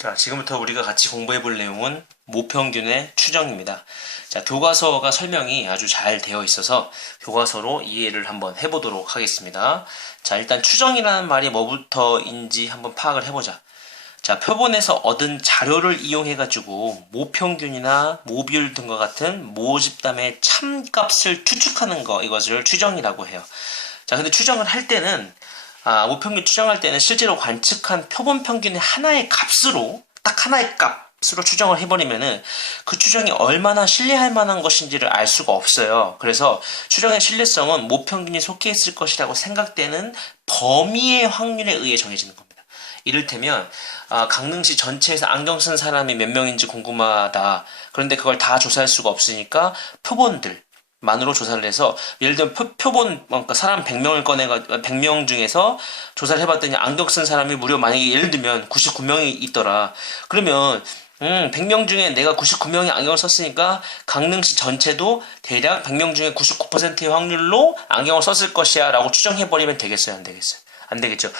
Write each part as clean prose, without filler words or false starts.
자, 지금부터 우리가 같이 공부해 볼 내용은 모평균의 추정입니다. 자, 교과서가 설명이 아주 잘 되어 있어서 교과서로 이해를 한번 해보도록 하겠습니다. 자, 일단 추정이라는 말이 뭐부터인지 한번 파악을 해보자. 자, 표본에서 얻은 자료를 이용해가지고 모평균이나 모비율 등과 같은 모집담의 참값을 추측하는 거, 이것을 추정이라고 해요. 자, 근데 추정을 할 때는 모평균 추정할 때는 실제로 관측한 표본 평균의 하나의 값으로, 딱 하나의 값으로 추정을 해버리면은 그 추정이 얼마나 신뢰할 만한 것인지를 알 수가 없어요. 그래서 추정의 신뢰성은 모평균이 속해 있을 것이라고 생각되는 범위의 확률에 의해 정해지는 겁니다. 이를테면 강릉시 전체에서 안경 쓴 사람이 몇 명인지 궁금하다. 그런데 그걸 다 조사할 수가 없으니까 표본들 만으로 조사를 해서, 예를 들면 표본, 그러니까 사람 100명 중에서 조사를 해봤더니 안경 쓴 사람이 무려 만약에 예를 들면 99명이 있더라. 그러면 100명 중에 내가 99명이 안경을 썼으니까 강릉시 전체도 대략 100명 중에 99%의 확률로 안경을 썼을 것이야 라고 추정해버리면 되겠어요? 안 되겠어요? 안 되겠죠.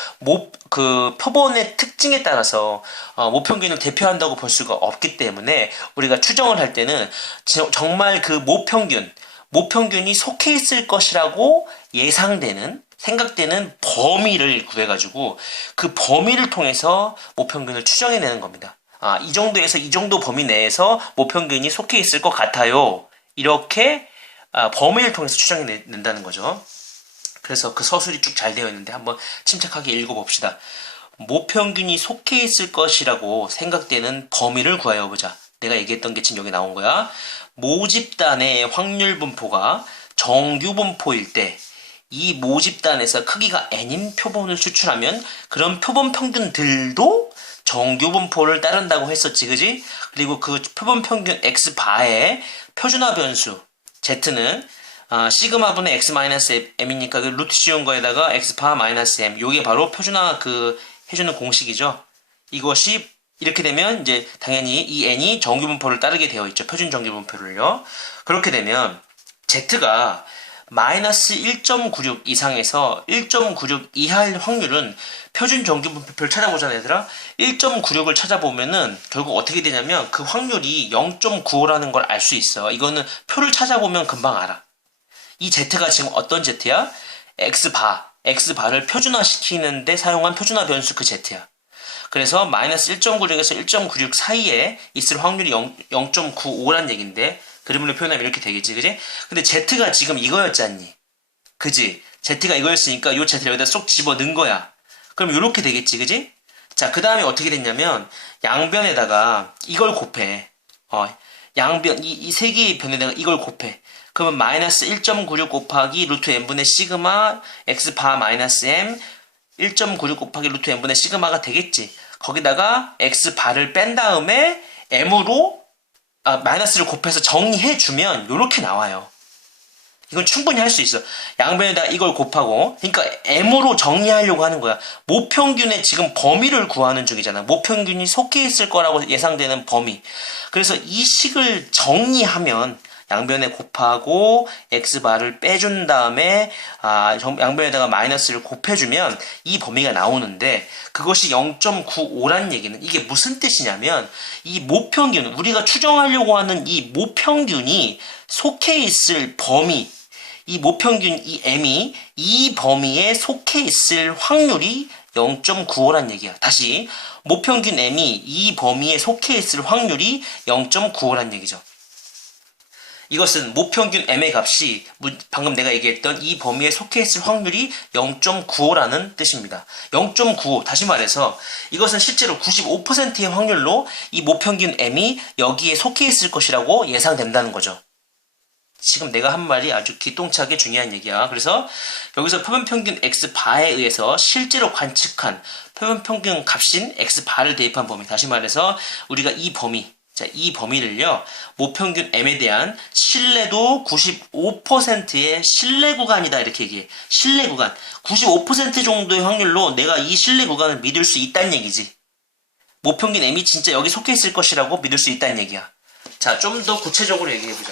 그 표본의 특징에 따라서 모평균을 대표한다고 볼 수가 없기 때문에 우리가 추정을 할 때는 정말 그 모평균이 속해 있을 것이라고 예상되는, 생각되는 범위를 구해가지고 그 범위를 통해서 모평균을 추정해내는 겁니다. 이 정도에서 이 정도 범위 내에서 모평균이 속해 있을 것 같아요. 이렇게 범위를 통해서 추정해낸다는 거죠. 그래서 그 서술이 쭉 잘 되어 있는데 한번 침착하게 읽어봅시다. 모평균이 속해 있을 것이라고 생각되는 범위를 구하여 보자. 내가 얘기했던 게 지금 여기 나온 거야. 모집단의 확률 분포가 정규 분포일 때 이 모집단에서 크기가 n인 표본을 추출하면 그런 표본 평균들도 정규 분포를 따른다고 했었지, 그지? 그리고 그 표본 평균 x바의 표준화 변수 z는 시그마분의 x-m이니까 그 루트 씌운 거에다가 x바 마이너스 m, 요게 바로 표준화 해주는 공식이죠. 이것이 이렇게 되면 이제 당연히 이 n이 정규 분포를 따르게 되어 있죠. 표준 정규 분포를요. 그렇게 되면 z가 마이너스 1.96 이상에서 1.96 이하일 확률은, 표준 정규 분포를 찾아보자 얘들아. 1.96을 찾아보면은 결국 어떻게 되냐면 그 확률이 0.95라는 걸 알 수 있어. 이거는 표를 찾아보면 금방 알아. 이 z가 지금 어떤 z야? x바를 표준화시키는데 사용한 표준화 변수 그 z야. 그래서 마이너스 1.96에서 1.96 사이에 있을 확률이 0.95란 얘기인데, 그림으로 표현하면 이렇게 되겠지, 그지? 근데 z가 지금 이거였잖니, 그지? z가 이거였으니까 요 z를 여기다 쏙 집어 넣은 거야. 그럼 요렇게 되겠지, 그지? 자, 그 다음에 어떻게 됐냐면 양변에다가 이걸 곱해. 양변 이 세 개의 변에다가 이걸 곱해. 그러면 마이너스 1.96 곱하기 루트 n분의 시그마 x바 마이너스 m 1.96 곱하기 루트 n분의 시그마가 되겠지. 거기다가 x바를 뺀 다음에 m으로 마이너스를 곱해서 정리해주면 요렇게 나와요. 이건 충분히 할 수 있어. 양변에다 이걸 곱하고, 그러니까 m으로 정리하려고 하는 거야. 모평균의 지금 범위를 구하는 중이잖아. 모평균이 속해 있을 거라고 예상되는 범위. 그래서 이 식을 정리하면 양변에 곱하고 x바를 빼준 다음에 양변에다가 마이너스를 곱해주면 이 범위가 나오는데, 그것이 0.95란 얘기는 이게 무슨 뜻이냐면, 이 모평균, 우리가 추정하려고 하는 이 모평균이 속해 있을 범위, 이 모평균, 이 m이 이 범위에 속해 있을 확률이 0.95란 얘기야. 다시, 모평균 m이 이 범위에 속해 있을 확률이 0.95란 얘기죠. 이것은 모평균 m의 값이 방금 내가 얘기했던 이 범위에 속해 있을 확률이 0.95라는 뜻입니다. 0.95, 다시 말해서 이것은 실제로 95%의 확률로 이 모평균 m이 여기에 속해 있을 것이라고 예상된다는 거죠. 지금 내가 한 말이 아주 기똥차게 중요한 얘기야. 그래서 여기서 표본평균 x바에 의해서 실제로 관측한 표본평균 값인 x바를 대입한 범위, 다시 말해서 우리가 이 범위, 자, 이 범위를요, 모평균 m에 대한 신뢰도 95%의 신뢰 구간이다, 이렇게 얘기해. 신뢰 구간. 95% 정도의 확률로 내가 이 신뢰 구간을 믿을 수 있다는 얘기지. 모평균 m이 진짜 여기 속해 있을 것이라고 믿을 수 있다는 얘기야. 자, 좀 더 구체적으로 얘기해보자.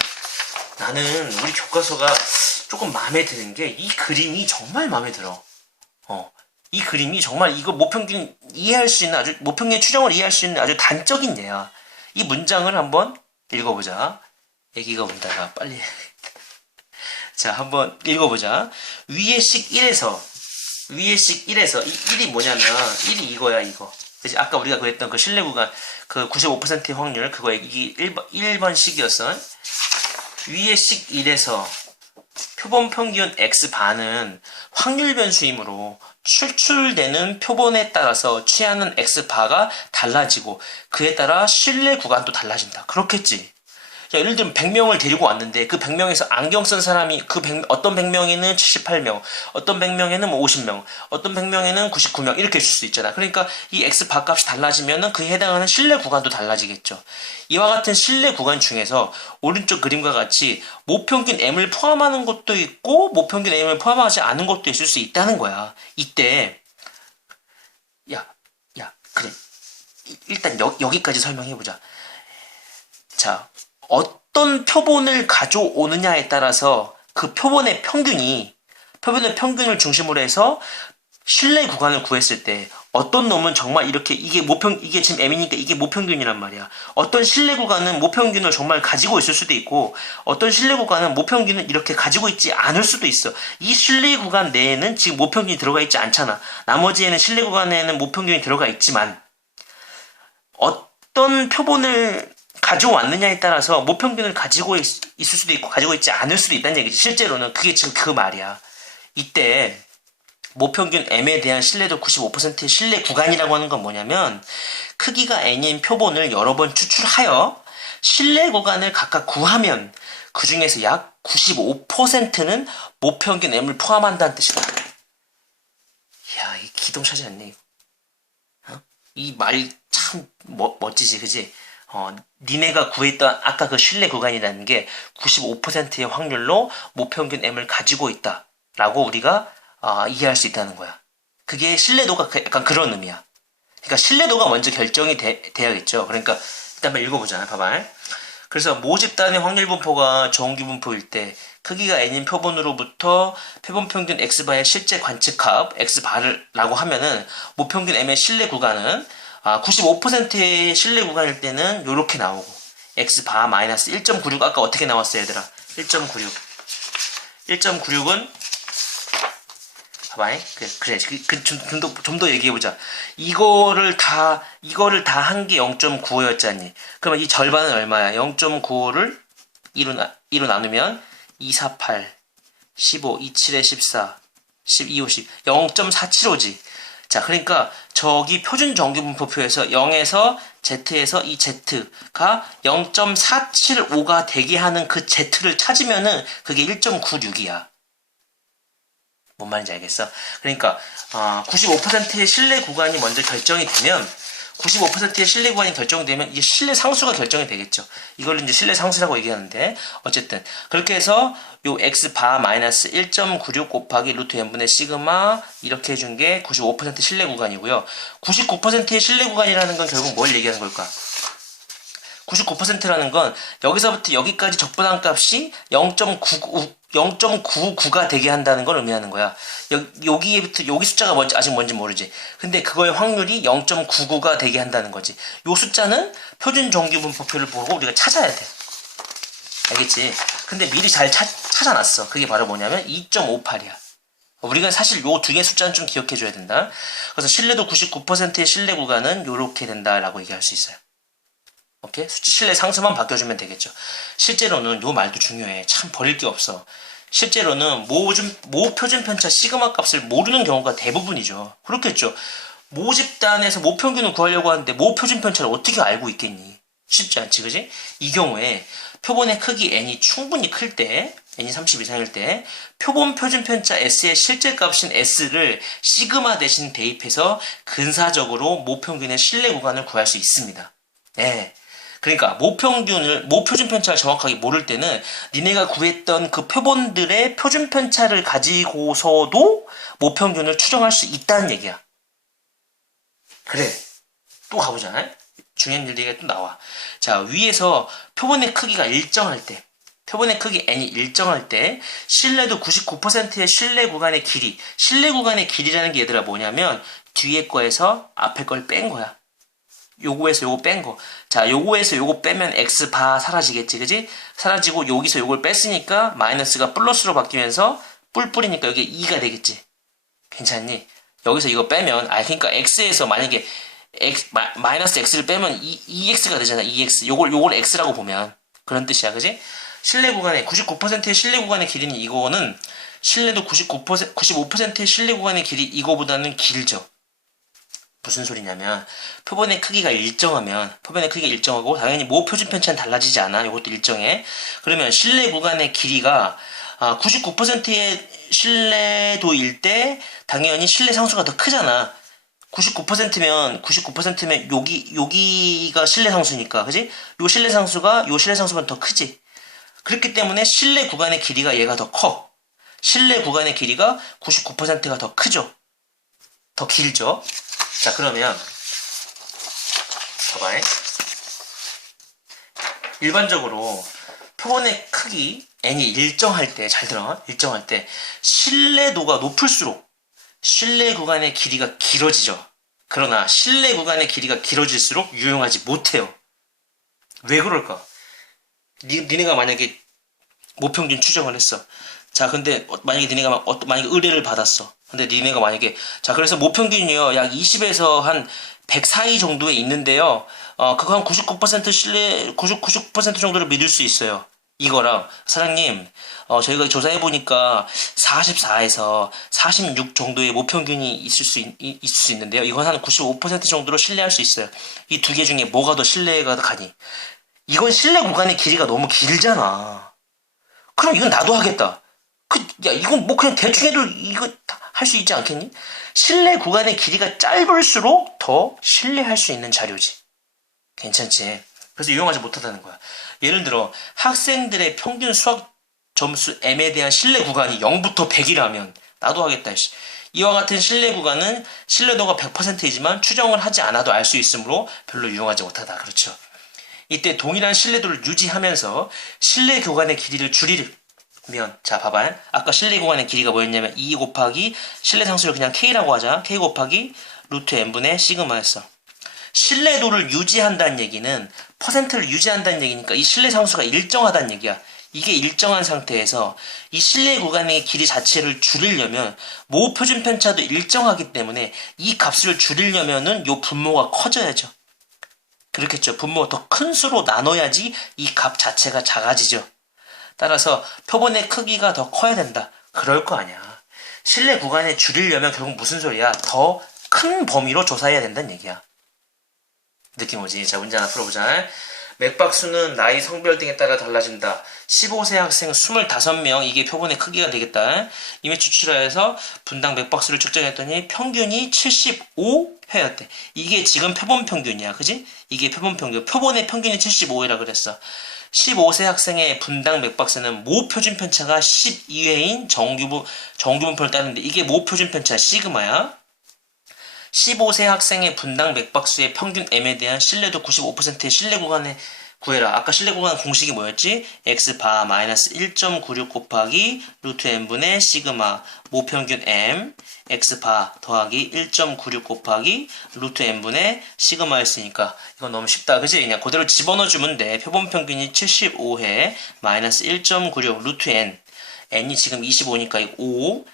나는 우리 교과서가 조금 마음에 드는 게 이 그림이 정말 마음에 들어. 이 그림이 정말 이거 모평균 이해할 수 있는 아주 모평균 추정을 이해할 수 있는 아주 단적인 예야. 이 문장을 한번 읽어보자. 애기가 온다가 빨리. 자, 한번 읽어보자. 위의식 1에서 위의식 1에서 이 1이 뭐냐면 1이 이거야 이거. 그치? 아까 우리가 그랬던 그 신뢰 구간 그 95%의 확률 그거 이게 1번식이었어. 위의식 1에서 표본 평균 x반은 확률 변수이므로 추출되는 표본에 따라서 취하는 x바가 달라지고 그에 따라 신뢰 구간도 달라진다. 그렇겠지. 자, 예를 들면 100명을 데리고 왔는데 그 100명에서 안경 쓴 사람이 어떤 100명에는 78명, 어떤 100명에는 뭐 50명, 어떤 100명에는 99명 이렇게 줄 수 있잖아. 그러니까 이 x바 값이 달라지면은 그에 해당하는 신뢰 구간도 달라지겠죠. 이와 같은 신뢰 구간 중에서 오른쪽 그림과 같이 모평균 m을 포함하는 것도 있고 모평균 m을 포함하지 않은 것도 있을 수 있다는 거야. 이때 그래. 일단 여기까지 설명해보자. 자, 어떤 표본을 가져오느냐에 따라서 그 표본의 평균을 중심으로 해서 신뢰 구간을 구했을 때 어떤 놈은 정말 이렇게 이게 지금 m이니까 이게 모평균이란 말이야. 어떤 신뢰 구간은 모평균을 정말 가지고 있을 수도 있고 어떤 신뢰 구간은 모평균을 이렇게 가지고 있지 않을 수도 있어. 이 신뢰 구간 내에는 지금 모평균이 들어가 있지 않잖아. 나머지에는 신뢰 구간에는 모평균이 들어가 있지만 어떤 표본을 가져왔느냐에 따라서 모평균을 가지고 있을 수도 있고 가지고 있지 않을 수도 있다는 얘기지. 실제로는 그게 지금 그 말이야. 이때 모평균 m에 대한 신뢰도 95%의 신뢰 구간이라고 하는 건 뭐냐면 크기가 n인 표본을 여러 번 추출하여 신뢰 구간을 각각 구하면 그 중에서 약 95%는 모평균 m을 포함한다는 뜻이다. 이야, 이 기동차지 않네 이거. 이 말이 참 멋지지, 그지? 니네가 구했던 아까 그 신뢰 구간이라는 게 95%의 확률로 모평균 m을 가지고 있다라고 우리가 이해할 수 있다는 거야. 그게 신뢰도가 약간 그런 의미야. 그러니까 신뢰도가 먼저 결정이 돼야겠죠. 그러니까 일단 한번 읽어보자. 봐봐. 그래서 모집단의 확률 분포가 정규 분포일 때 크기가 n인 표본으로부터 표본 평균 x바의 실제 관측값 x바라고 하면은 모평균 m의 신뢰 구간은 95%의 신뢰 구간일 때는 요렇게 나오고 x바 마이너스 1.96 아까 어떻게 나왔어요 얘들아? 1.96 1.96은 봐봐 그래 좀 더 얘기해보자. 이거를 다 한 게 0.95였잖니. 그러면 이 절반은 얼마야? 0.95를 2로 나누면 248 15 27에 14 12 50 0.475지. 자, 그러니까 저기 표준 정규 분포표에서 0에서 Z에서 이 Z가 0.475가 되게 하는 그 Z를 찾으면은 그게 1.96이야. 뭔 말인지 알겠어? 그러니까 95%의 신뢰 구간이 먼저 결정이 되면 95%의 신뢰 구간이 결정되면 이게 신뢰 상수가 결정이 되겠죠. 이걸 이제 신뢰 상수라고 얘기하는데 어쨌든 그렇게 해서 요 x 바 마이너스 1.96 곱하기 루트 n분의 시그마 이렇게 해준 게 95% 신뢰 구간이고요. 99%의 신뢰 구간이라는 건 결국 뭘 얘기하는 걸까? 99%라는 건 여기서부터 여기까지 적분한 값이 0.99가 되게 한다는 걸 의미하는 거야. 여기부터 여기 숫자가 아직 뭔지 모르지. 근데 그거의 확률이 0.99가 되게 한다는 거지. 요 숫자는 표준 정규 분포표를 보고 우리가 찾아야 돼. 알겠지? 근데 미리 잘 찾아놨어. 그게 바로 뭐냐면 2.58이야. 우리가 사실 요 두 개 숫자는 좀 기억해줘야 된다. 그래서 신뢰도 99%의 신뢰 구간은 요렇게 된다라고 얘기할 수 있어요. 오케이? 신뢰 상수만 바뀌어주면 되겠죠. 실제로는 요 말도 중요해. 참 버릴 게 없어. 실제로는 모 표준 편차 시그마 값을 모르는 경우가 대부분이죠. 그렇겠죠. 모집단에서 모평균을 구하려고 하는데 모 표준 편차를 어떻게 알고 있겠니? 쉽지 않지, 그지? 이 경우에 표본의 크기 n이 충분히 클 때, n이 30 이상일 때, 표본 표준 편차 s의 실제 값인 s를 시그마 대신 대입해서 근사적으로 모평균의 신뢰 구간을 구할 수 있습니다. 네. 그러니까 모표준 편차를 정확하게 모를 때는 니네가 구했던 그 표본들의 표준 편차를 가지고서도 모평균을 추정할 수 있다는 얘기야. 그래. 또 가보자. 중요한 얘기가 또 나와. 자, 위에서 표본의 크기가 일정할 때 표본의 크기 n이 일정할 때 실내도 99%의 실내 구간의 길이, 실내 구간의 길이라는 게 얘들아 뭐냐면 뒤에 거에서 앞에 걸 뺀 거야. 요거에서 요거 뺀 거. 자, 요거에서 요거 빼면 x바 사라지겠지, 그지? 사라지고 여기서 요걸 뺐으니까 마이너스가 플러스로 바뀌면서 뿔뿔이니까 여기 2가 되겠지. 괜찮니? 여기서 이거 빼면 그러니까 x에서 만약에 마이너스 x를 빼면 2x가 되잖아. 2x. 요걸 x라고 보면 그런 뜻이야, 그지? 실내 구간의 99%의 실내 구간의 길이는 이거는 실내도 95%의 실내 구간의 길이 이거보다는 길죠. 무슨 소리냐면 표본의 크기가 일정하고 당연히 모 표준 편차는 달라지지 않아. 이것도 일정해. 그러면 실내 구간의 길이가 99%의 실내도일 때 당연히 실내 상수가 더 크잖아. 99%면 여기가 실내 상수니까, 그지? 요 실내 상수보다 더 크지. 그렇기 때문에 실내 구간의 길이가 얘가 더 커. 실내 구간의 길이가 99%가 더 크죠. 더 길죠. 자, 그러면 봐봐. 일반적으로 표본의 크기 n이 일정할 때, 잘 들어. 일정할 때 실내도가 높을수록 실내 구간의 길이가 길어지죠. 그러나 실내 구간의 길이가 길어질수록 유용하지 못해요. 왜 그럴까? 니네가 만약에 모평균 추정을 했어. 자, 근데 만약에 니네가 만약에 의뢰를 받았어. 근데 니네가 만약에 자, 그래서 모평균이요 약 20에서 한 100 사이 정도에 있는데요. 그거 한 99% 정도를 믿을 수 있어요. 이거랑 사장님, 저희가 조사해 보니까 44에서 46 정도의 모평균이 있을 수 있는데요. 이건 한 95% 정도로 신뢰할 수 있어요. 이 두 개 중에 뭐가 더 신뢰가 가니? 이건 실내 구간의 길이가 너무 길잖아. 그럼 이건 나도 하겠다. 이건 뭐 그냥 대충 해도 이거 할 수 있지 않겠니? 실내 구간의 길이가 짧을수록 더 신뢰할 수 있는 자료지. 괜찮지? 그래서 유용하지 못하다는 거야. 예를 들어 학생들의 평균 수학 점수 M에 대한 신뢰 구간이 0부터 100이라면 나도 하겠다. 이와 같은 신뢰 구간은 신뢰도가 100%이지만 추정을 하지 않아도 알 수 있으므로 별로 유용하지 못하다. 그렇죠? 이때 동일한 신뢰도를 유지하면서 실내 구간의 길이를 줄이면, 자 봐봐. 아까 실내 구간의 길이가 뭐였냐면 2 곱하기 실내 상수를 그냥 K라고 하자. K 곱하기 루트 N분의 시그마였어. 신뢰도를 유지한다는 얘기는 퍼센트를 유지한다는 얘기니까 이 실내 상수가 일정하다는 얘기야. 이게 일정한 상태에서 이 실내 구간의 길이 자체를 줄이려면 모 표준 편차도 일정하기 때문에 이 값을 줄이려면은 요 분모가 커져야죠. 그렇겠죠. 분모가 더 큰 수로 나눠야지 이 값 자체가 작아지죠. 따라서 표본의 크기가 더 커야 된다. 그럴 거 아니야. 실내 구간에 줄이려면 결국 무슨 소리야? 더 큰 범위로 조사해야 된다는 얘기야. 느낌 오지? 자, 문제 하나 풀어보자. 맥박수는 나이, 성별 등에 따라 달라진다. 15세 학생 25명, 이게 표본의 크기가 되겠다. 이미 추출하여서 분당 맥박수를 측정했더니 평균이 75회였대. 이게 지금 표본 평균이야. 그지? 이게 표본 평균. 표본의 평균이 75회라 그랬어. 15세 학생의 분당 맥박수는 모 표준 편차가 12회인 정규분포를 따르는데 이게 모 표준 편차 시그마야. 15세 학생의 분당 맥박수의 평균 M에 대한 신뢰도 95%의 신뢰 구간에 구해라. 아까 신뢰 구간 공식이 뭐였지? x바 마이너스 1.96 곱하기 루트 n분의 시그마 모평균 M x바 더하기 1.96 곱하기 루트 n분의 시그마였으니까 이건 너무 쉽다. 그치? 그냥 그대로 집어넣어주면 돼. 표본 평균이 75회 마이너스 1.96 루트 n이 지금 25니까 5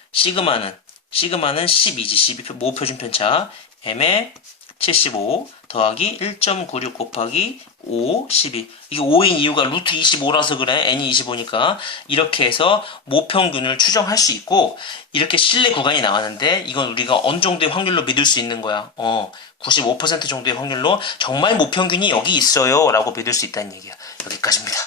시그마는 12지. 12 모표준 편차 M에 75 더하기 1.96 곱하기 5, 12. 이게 5인 이유가 루트 25라서 그래. n이 25니까. 이렇게 해서 모평균을 추정할 수 있고 이렇게 실내 구간이 나왔는데 이건 우리가 어느 정도의 확률로 믿을 수 있는 거야. 95% 정도의 확률로 정말 모평균이 여기 있어요 라고 믿을 수 있다는 얘기야. 여기까지입니다.